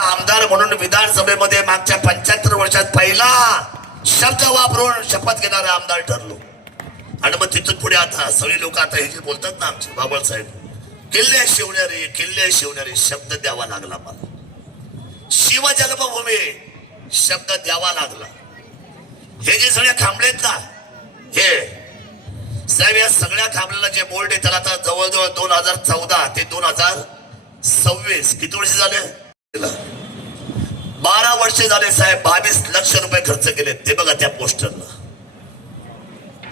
आमदार म्हणून विधानसभेमध्ये मागच्या 75 वर्षात पहिला शब्द वापरून शपथ घेणारा आमदार ठरलो. आणि मग तिथून पुढे आता सगळे लोक आता हे जे बोलतात ना आमचे बाबासाहेब, किल्ले शिवणारे शब्द द्यावा लागला मला. शिवजन्मभूमी शब्द द्यावा लागला. हे जे सगळे थांबलेत ना, हे साहेब या सगळ्या थांबलेला जे बोर्ड आहे त्याला आता जवळजवळ 2014 ते 2026 किती वर्ष झाले? 12 वर्षे झाले साहेब. 22 लक्ष रुपये खर्च केले ते बघा त्या पोस्टरला.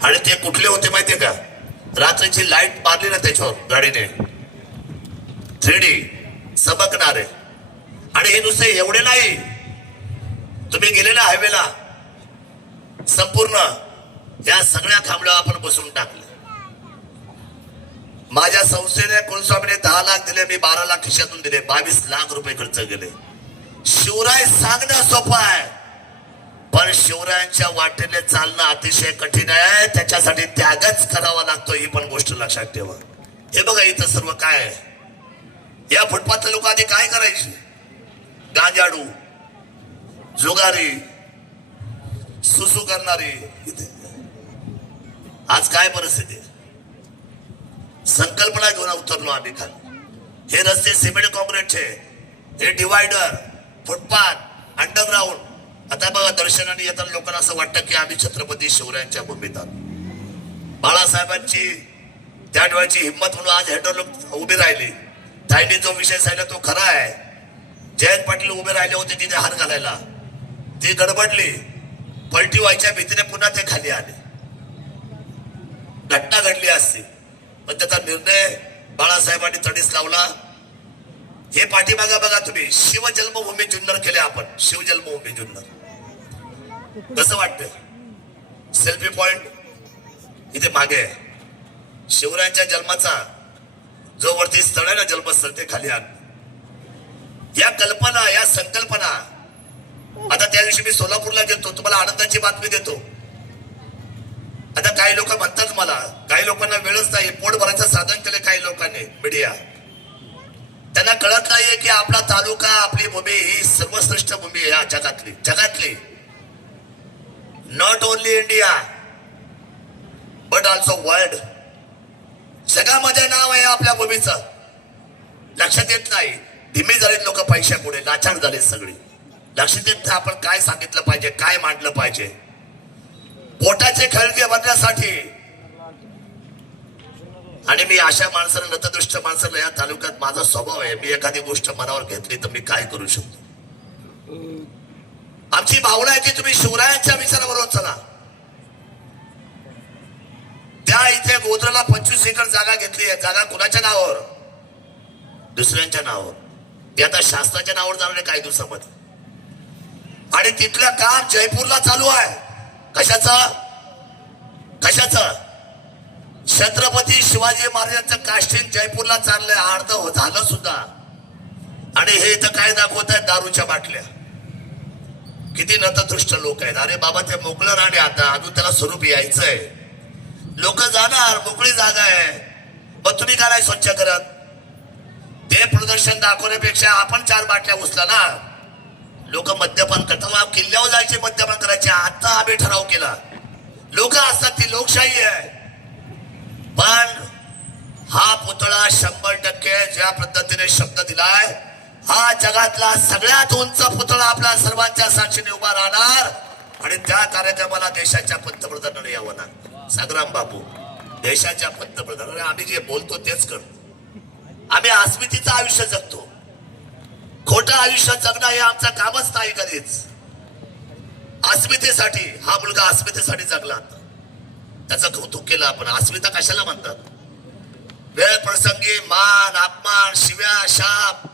आणि ते कुठले होते माहितीये का? रात्रीची लाईट मारली ना त्याच्यावर गाडीने 3D चमकणारे. आणि हे नुसते एवढे नाही, तुम्ही गेलेल्या हायवेला संपूर्ण या सगळ्या थांबल्यावर आपण बसून टाकले. माझ्या संस्थेने कुलस्वामीने 10 लाख दिले, मी 12 लाख खिशातून दिले, 22 लाख रुपये खर्च केले. शिवराय सांगणं सोपं आहे, पण शिवरायांच्या वाटेने चालणं अतिशय कठीण आहे. त्याच्यासाठी त्यागच करावा लागतो, ही पण गोष्ट लक्षात ठेवा. हे बघा इथं सर्व काय आहे. या फुटपाथला लोक आधी काय करायचे? गांजाडू, जुगारी, सुसू करणारी. आज काय परिस्थिती? संकल्पना घेऊन उतरलो आम्ही खाली. हे रस्ते सिमेंट कॉन्क्रीटचे, हे डिवायडर, फुटपाथ, अंडरग्राउंड. आता बघा दर्शनाने येताना लोकांना असं वाटतं की आम्ही छत्रपती शिवरायांच्या भूमीत आहोत. बाळासाहेबांची त्या डोळ्याची हिंमत म्हणून आज हेडर लोक उभे राहिले. ताईंनी जो विषय सांगितला तो खरा आहे. जयंत पाटील उभे राहिले होते तिथे हार घालायला, ती गडबडली, पलटी व्हायच्या भीतीने पुन्हा ते खाली आले. घटना घडली असती पण त्याचा निर्णय बाळासाहेबांनी तडीस लावला. हे पाठीमागा बघा तुम्ही, शिवजन्मभूमी जुन्नर केले आपण. शिवजन्मभूमी जुन्नर कसं वाटतं? सेल्फी पॉइंट इथे मागे आहे. शिवरायांच्या जन्माचा जो वरती स्थळ आहे ना, जन्मस्थळ, ते खाली आण. या कल्पना, या संकल्पना. आता त्या दिवशी मी सोलापूरला गेलो, तुम्हाला आनंदाची बातमी देतो. आता काही लोक म्हणतात मला, काही लोकांना वेळच नाही, पोट भरायचं साधन केले काही लोकांनी, मीडिया. त्यांना कळत नाहीये की आपला तालुका, आपली भूमी ही सर्वश्रेष्ठ भूमी आहे या जगातली. Not only India but also world. जगामध्ये नाव आहे आपल्या भूमीचं. लक्षात येत नाही. धीमे झालेत लोक पैशा पुढे, लाचार झाले सगळी. लक्षात येत नाही आपण काय सांगितलं पाहिजे, काय मांडलं पाहिजे. पोटाचे खळगे भरण्यासाठी. आणि मी अशा माणसाला, नतदृष्ट माणसाला या तालुक्यात माझा स्वभाव आहे, मी एखादी गोष्ट मनावर घेतली तर मी काय करू शकतो. आमची भावना आहे की तुम्ही शिवरायांच्या विचाराबरोबर चला. त्या इथे गोधराला 25 एकर जागा घेतली आहे. जागा कुणाच्या नावावर? दुसऱ्यांच्या नावावर. ते आता शासनाच्या नावावर जाणार आहे काही दिवसामध्ये. आणि तिथलं काम जयपूरला चालू आहे. कशाचं? छत्रपती शिवाजी महाराजांचं कास्टिंग जयपूरला चाललंय. अर्ध झालं सुद्धा. आणि हे इथं काय दाखवत आहेत? दारूच्या बाटल्या. किती नतदृष्ट लोक आहेत. अरे बाबा ते मोकळं राहणे, आता अजून त्याला स्वरूप यायचंय. लोक जाणार, मोकळी जागा आहे. मग तुम्ही काय स्वच्छ करत? ते प्रदर्शन दाखवण्यापेक्षा आपण 4 बाटल्या उचला ना. लोक मद्यपान करतात, किल्ल्यावर जायचे मद्यपान करायचे. आता आम्ही ठराव केला. लोक असतात, ती लोकशाही आहे. पण हा पुतळा 100% ज्या पद्धतीने शब्द दिलाय, हा जगातला सगळ्यात उंच पुतळा आपल्या सर्वांच्या साक्षीने उभा राहणार. आणि त्या कार्यक्रमाला देशाच्या पंतप्रधानांनी यावं ना. संग्राम बापू देशाच्या पंतप्रधान. आम्ही जे बोलतो तेच करतो. आम्ही अस्मितेचं आयुष्य जगतो. खोटं आयुष्य जगणं हे आमचं कामच नाही कधीच. अस्मितेसाठी हा मुलगा अस्मितेसाठी जगला, त्याचं कौतुक केलं आपण. अस्मिता कशाला म्हणतात? वेळ प्रसंगी मान, अपमान, शिव्या, शाप.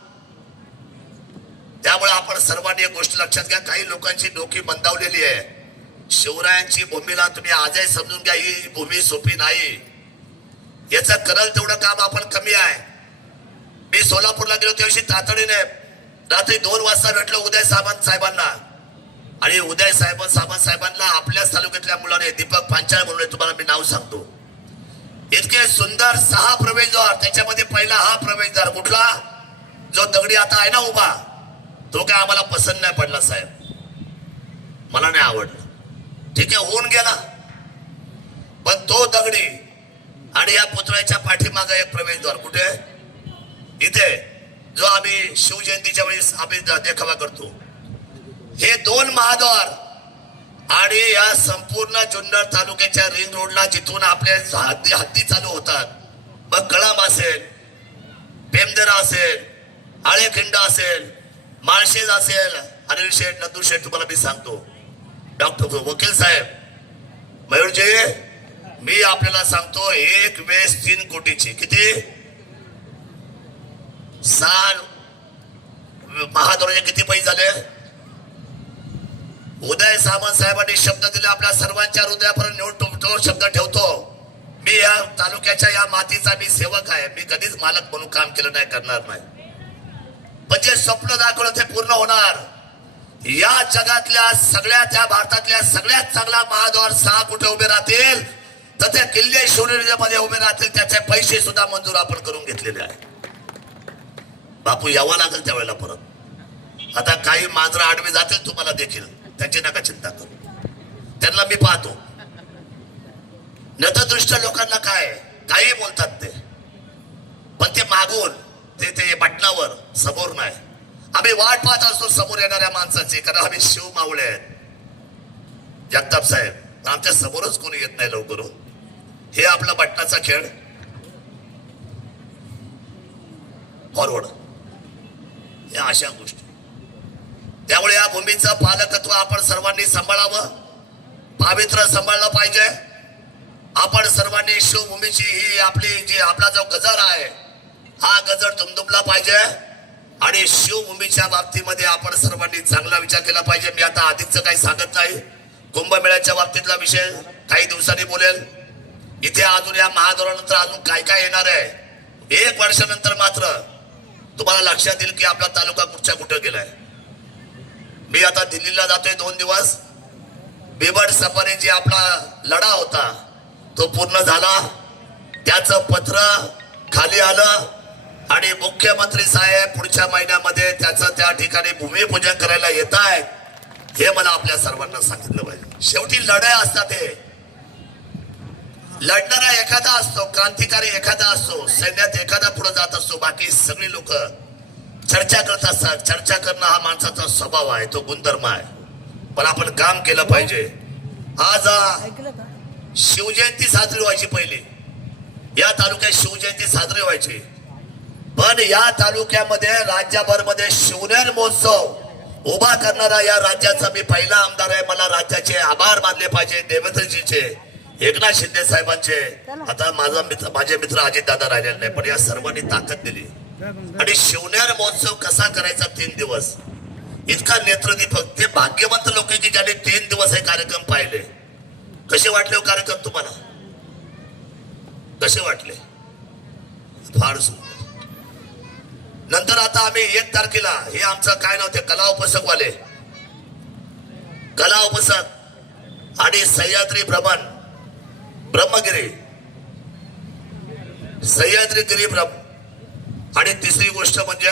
त्यामुळे आपण सर्वांनी एक गोष्ट लक्षात घ्या, काही लोकांची डोकी मंदावलेली आहे. शिवरायांची भूमीला तुम्ही आजही समजून घ्या, ही भूमी सोपी नाही. याचं करल तेवढं काम आपण कमी आहे. मी सोलापूरला गेलो त्याविषयी तातडीने रात्री 2 वाजता भेटलो उदय सामंत साहेबांना. आणि उदय साहेबांना आपल्याच तालुक्यातल्या मुलाने, दीपक पांचाळ म्हणून, तुम्हाला मी नाव सांगतो, इतके सुंदर 6 प्रवेशद्वार. त्याच्यामध्ये पहिला हा प्रवेशद्वार कुठला? जो दगडी आता आहे ना उभा, तो काय आम्हाला पसंत नाही पडला साहेब, मला नाही आवडलं. ठीक आहे, होऊन गेला. पण तो दगडी आणि या पुतळ्याच्या पाठीमागे एक प्रवेशद्वार कुठे, इथे जो आम्ही शिवजयंतीच्या वेळेस आम्ही देखावा करतो, हे दोन महाद्वार आणि या संपूर्ण जुन्नर तालुक्याच्या रिंग रोडला जिथून आपले हद्दी चालू होतात, मग कळंब असेल, पेमदेरा असेल, आळेखिंड असेल, माळशेज असेल, अनिल शेठ, नंदू शेठ, तुम्हाला मी सांगतो, डॉक्टर वकील साहेब, मयूरजी, मी आपल्याला सांगतो, एक वेस 3 कोटीची किती 6 महाद्वाराचे किती पैसे झाले. उदय सामंत साहेबांनी शब्द दिले, आपल्या सर्वांच्या हृदयापर्यंत नेऊन तो शब्द ठेवतो. मी या तालुक्याच्या या मातीचा मी सेवक आहे, मी कधीच मालक म्हणून काम केलं नाही, करणार नाही. पण जे स्वप्न दाखवलं ते पूर्ण होणार. या जगातल्या सगळ्यात, या भारतातल्या सगळ्यात चांगला महाद्वार 6 कुठे उभे राहतील, तर त्या किल्ले शिवनेरीमध्ये उभे राहतील. त्याचे पैसे सुद्धा मंजूर आपण करून घेतलेले आहे. बापू यावं लागेल त्यावेळेला परत. आता काही मांजरा आडवी जातील तुम्हाला देखील, त्याची नका चिंता करू, त्यांना मी पाहतो. नतदृष्ट लोकांना काय काही बोलतात ते, पण ते मागून ते बटनावर, समोर नाही. आम्ही वाट पाहत असतो समोर येणाऱ्या माणसाची, कारण आम्ही शिव मावळे आहेत. जगताप साहेब, आमच्या समोरच कोणी येत नाही लवकर. हे आपला बटनाचा खेळ, फॉरवर्ड, या अशा गोष्टी. त्यामुळे या भूमीचं पालकत्व आपण सर्वांनी सांभाळावं, पावित्र्य सांभाळलं पाहिजे. आपण सर्वांनी शिवभूमीची ही आपली जी आपला जो गजर आहे, हा गजर दुमदुमला पाहिजे. आणि शिवभूमीच्या बाबतीमध्ये आपण सर्वांनी चांगला विचार केला पाहिजे. मी आता अधिकचं काही सांगत नाही. कुंभमेळ्याच्या बाबतीतला विषय काही दिवसांनी बोलेल. इथे अजून या महाद्वारानंतर अजून काय काय येणार आहे, 1 वर्षानंतर मात्र तुम्हाला लक्षात येईल की आपला तालुका कुठच्या कुठे गेलाय. मी आता दिल्लीला जातोय 2 दिवस. बिबट सफारी जी आपला लढा होता तो पूर्ण झाला. त्याचं पत्र खाली आलं आणि मुख्यमंत्री साहेब पुढच्या महिन्यामध्ये त्याचं त्या ठिकाणी भूमिपूजन करायला येत आहेत. हे मला आपल्या सर्वांना सांगितलं पाहिजे. शेवटी लढाई असतात, हे लढणारा एखादा असतो, क्रांतिकारी एखादा असतो, सैन्यात एखादा पुढे जात असतो, बाकी सगळी लोक चर्चा करत असतात. चर्चा करणं हा माणसाचा स्वभाव आहे, तो गुणधर्म आहे. पण आपण काम केलं पाहिजे. आज शिवजयंती साजरी व्हायची, पहिली या तालुक्यात शिवजयंती साजरी व्हायची, पण या तालुक्यामध्ये राज्यभर मध्ये शिवनेर महोत्सव उभा करणारा या राज्याचा मी पहिला आमदार आहे. मला राज्याचे आभार मानले पाहिजे, देवेंद्रजीचे, एकनाथ शिंदे साहेबांचे. आता माझे मित्र अजित दादा राहिलेले नाही, पण या सर्वांनी ताकद दिली. आणि शिवनेर महोत्सव कसा करायचा 3 दिवस, इतका नेत्रदीपक. ते भाग्यवंत लोक की ज्यांनी 3 दिवस हे कार्यक्रम पाहिले. कसे वाटले हो कार्यक्रम तुम्हाला, कसे वाटले? फार सुंदर. नंतर आता आम्ही 1 तारखेला हे आमचं काय नव्हते, कला उपसक वाले, कला उपसक आणि सह्याद्री भ्रमण, ब्रह्मगिरी, सह्याद्री गिरी आणि तिसरी गोष्ट म्हणजे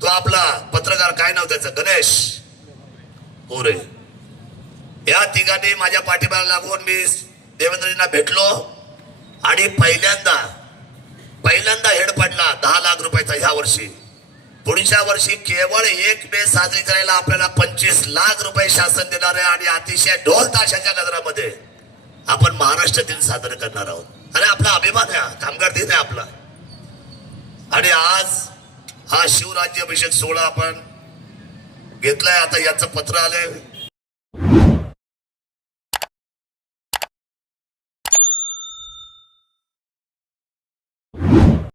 तो आपला पत्रकार काय नाव त्याचं, गणेश होरे. या तिघांनी माझ्या पाठीमागे लागून मी देवेंद्रजींना भेटलो आणि पहिल्यांदा हेड पडला 10 लाख रुपयाचा ह्या वर्षी. पुढच्या वर्षी केवळ 1 मे साजरी करायला आपल्याला 25 लाख रुपये शासन देणार आहे. आणि अतिशय ढोल ताशाच्या गजरामध्ये आपण महाराष्ट्र दिन साजरे करणार आहोत. अरे आपला अभिमान आहे, कामगार दिन आहे आपला. आणि आज हा शिवराज्याभिषेक सोहळा आपण घेतलाय. आता याचं पत्र आलंय